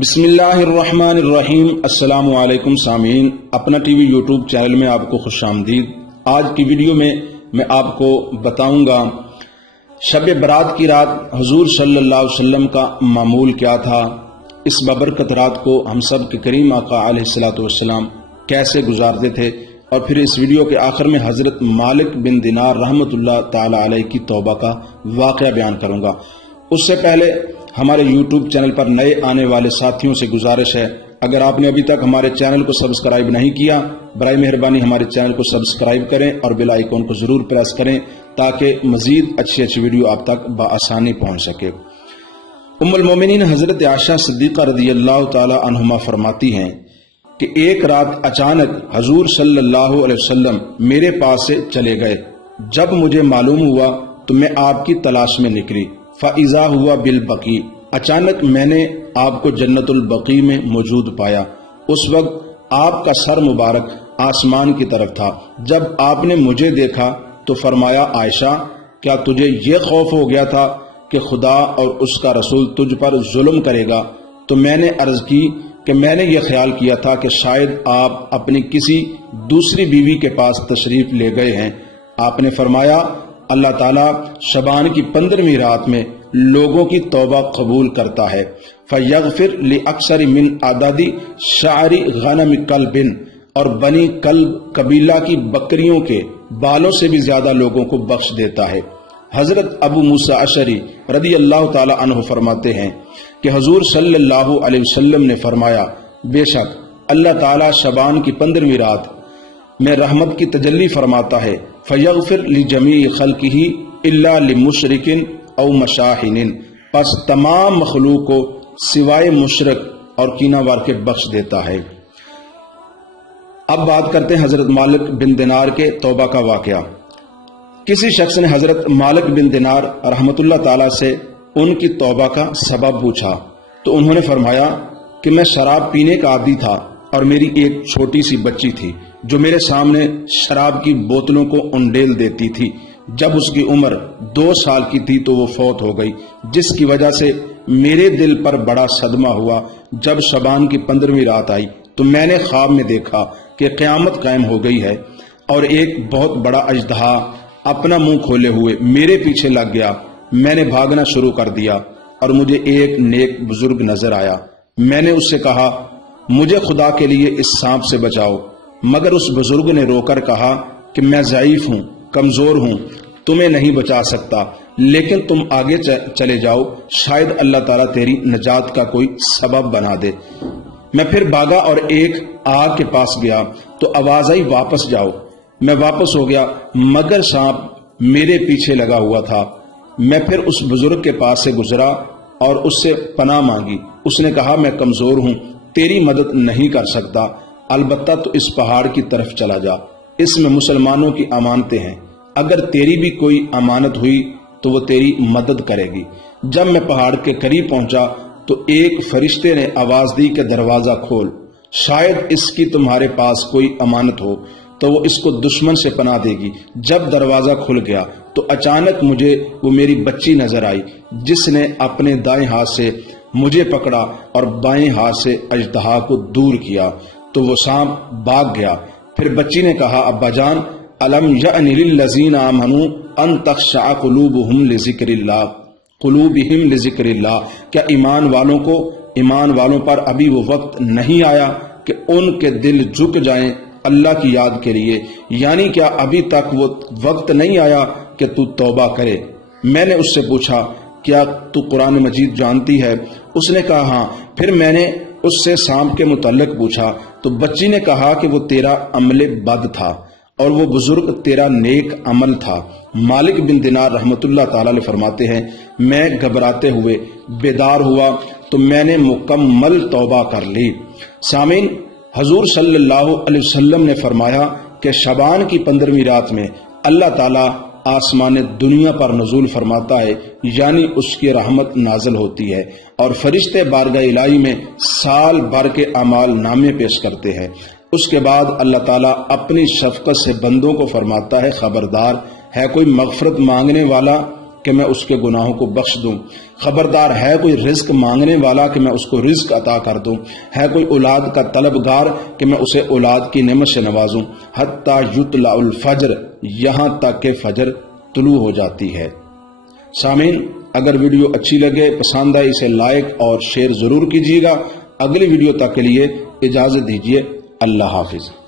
بسم اللہ الرحمن الرحیم۔ السلام علیکم سامعین، اپنا ٹی وی یوٹیوب چینل میں آپ کو خوش آمدید۔ آج کی ویڈیو میں آپ کو بتاؤں گا شب برات کی رات حضور صلی اللہ علیہ وسلم کا معمول کیا تھا۔ اس بابرکت رات کو ہم سب کے کریم آقا علیہ الصلوۃ والسلام کیسے گزارتے تھے، اور پھر اس ویڈیو کے آخر میں حضرت مالک بن دینار رحمۃ اللہ تعالی علیہ کی توبہ کا واقعہ بیان کروں گا۔ اس سے پہلے ہمارے یوٹیوب چینل پر نئے آنے والے ساتھیوں سے گزارش ہے، اگر آپ نے ابھی تک ہمارے چینل کو سبسکرائب نہیں کیا، برائے مہربانی ہمارے چینل کو سبسکرائب کریں اور بیل آئیکن کو ضرور پریس کریں تاکہ مزید اچھی ویڈیو آپ تک بآسانی پہنچ سکے۔ ام المومنین حضرت عائشہ صدیقہ رضی اللہ تعالی عنہما فرماتی ہیں کہ ایک رات اچانک حضور صلی اللہ علیہ وسلم میرے پاس سے چلے گئے۔ جب مجھے معلوم ہوا تو میں آپ کی تلاش میں نکلی۔ فَإِذَا هُوَ بِالْبَقِيعِ، اچانک میں نے آپ کو جنت البقیع میں موجود پایا۔ اس وقت آپ کا سر مبارک آسمان کی طرف تھا۔ جب آپ نے مجھے دیکھا تو فرمایا، عائشہ کیا تجھے یہ خوف ہو گیا تھا کہ خدا اور اس کا رسول تجھ پر ظلم کرے گا؟ تو میں نے عرض کی کہ میں نے یہ خیال کیا تھا کہ شاید آپ اپنی کسی دوسری بیوی کے پاس تشریف لے گئے ہیں۔ آپ نے فرمایا، اللہ تعالیٰ شبان کی 15ویں رات میں لوگوں کی توبہ قبول کرتا ہے۔ فَيَغْفِرْ لِأَكْثَرِ مِنْ عَدَدِ شَعْرِ غَنَمِ كَلْبٍ، اور بنی کلب قبیلہ کی بکریوں کے بالوں سے بھی زیادہ لوگوں کو بخش دیتا ہے۔ حضرت ابو موسیٰ اشعری رضی اللہ تعالی عنہ فرماتے ہیں کہ حضور صلی اللہ علیہ وسلم نے فرمایا، بے شک اللہ تعالیٰ شبان کی 15ویں رات میں رحمت کی تجلی فرماتا ہے۔ فَيَغْفِرْ لِجَمِيعِ خَلْقِهِ إِلَّا لِمُشْرِكٍ او مشاہن، پس تمام مخلوق کو سوائے مشرک اور کینہ وار کے بخش دیتا ہے۔ اب بات کرتے ہیں حضرت مالک بن دینار کے توبہ کا واقعہ۔ کسی شخص نے حضرت مالک بن دینار رحمۃ اللہ تعالی سے ان کی توبہ کا سبب پوچھا تو انہوں نے فرمایا کہ میں شراب پینے کا عادی تھا اور میری ایک چھوٹی سی بچی تھی جو میرے سامنے شراب کی بوتلوں کو انڈیل دیتی تھی۔ جب اس کی عمر 2 سال کی تھی تو وہ فوت ہو گئی، جس کی وجہ سے میرے دل پر بڑا صدمہ ہوا۔ جب شبان کی 15ویں رات آئی تو میں نے خواب میں دیکھا کہ قیامت قائم ہو گئی ہے اور ایک بہت بڑا اژدہا اپنا منہ کھولے ہوئے میرے پیچھے لگ گیا۔ میں نے بھاگنا شروع کر دیا اور مجھے ایک نیک بزرگ نظر آیا۔ میں نے اس سے کہا، مجھے خدا کے لیے اس سانپ سے بچاؤ، مگر اس بزرگ نے رو کر کہا کہ میں ضعیف ہوں، کمزور ہوں، تمہیں نہیں بچا سکتا، لیکن تم آگے چلے جاؤ، شاید اللہ تعالیٰ تیری نجات کا کوئی سبب بنا دے۔ میں پھر بھاگا اور ایک آگ کے پاس گیا تو آواز آئی، واپس جاؤ۔ میں واپس ہو گیا مگر سانپ میرے پیچھے لگا ہوا تھا۔ میں پھر اس بزرگ کے پاس سے گزرا اور اس سے پناہ مانگی۔ اس نے کہا، میں کمزور ہوں، تیری مدد نہیں کر سکتا، البتہ تو اس پہاڑ کی طرف چلا جا، اس میں مسلمانوں کی امانتیں ہیں، اگر تیری بھی کوئی امانت ہوئی تو وہ تیری مدد کرے گی۔ جب میں پہاڑ کے قریب پہنچا تو ایک فرشتے نے آواز دی کہ دروازہ کھول، شاید اس کی تمہارے پاس کوئی امانت ہو تو وہ اس کو دشمن سے پناہ دے گی۔ جب دروازہ کھل گیا تو اچانک مجھے وہ میری بچی نظر آئی جس نے اپنے دائیں ہاتھ سے مجھے پکڑا اور بائیں ہاتھ سے اژدہا کو دور کیا تو وہ سانپ بھاگ گیا۔ پھر بچی نے کہا، ابا جان، الم یأن للذین آمنوا ان تخشع قلوبہم لذکر اللہ، کیا ایمان والوں پر ابھی وہ وقت نہیں آیا کہ ان کے دل جھک جائیں اللہ کی یاد کے لیے؟ یعنی کیا ابھی تک وہ وقت نہیں آیا کہ تو توبہ کرے؟ میں نے اس سے پوچھا، کیا تو قرآن مجید جانتی ہے؟ اس نے کہا، ہاں۔ پھر میں نے اس سے سانپ کے متعلق پوچھا تو بچی نے کہا کہ وہ تیرا عمل بد تھا اور وہ بزرگ تیرا نیک عمل تھا۔ مالک بن دینار رحمت اللہ تعالی علیہ فرماتے ہیں، میں گھبراتے ہوئے بیدار ہوا تو میں نے مکمل توبہ کر لی۔ سامعین، حضور صلی اللہ علیہ وسلم نے فرمایا کہ شبان کی 15ویں رات میں اللہ تعالیٰ آسمان دنیا پر نزول فرماتا ہے، یعنی اس کی رحمت نازل ہوتی ہے اور فرشتے بارگاہ الہی میں سال بھر کے اعمال نامے پیش کرتے ہیں۔ اس کے بعد اللہ تعالیٰ اپنی شفقت سے بندوں کو فرماتا ہے، خبردار ہے کوئی مغفرت مانگنے والا کہ میں اس کے گناہوں کو بخش دوں، خبردار ہے کوئی رزق مانگنے والا کہ میں اس کو رزق عطا کر دوں، ہے کوئی اولاد کا طلبگار کہ میں اسے اولاد کی نعمت سے نوازوں، حتی یطلع الفجر، یہاں تک کہ فجر طلوع ہو جاتی ہے۔ سامعین، اگر ویڈیو اچھی لگے، پسند آئے، اسے لائک اور شیئر ضرور کیجیے گا۔ اگلی ویڈیو تک کے لیے اجازت دیجیے، اللہ حافظ۔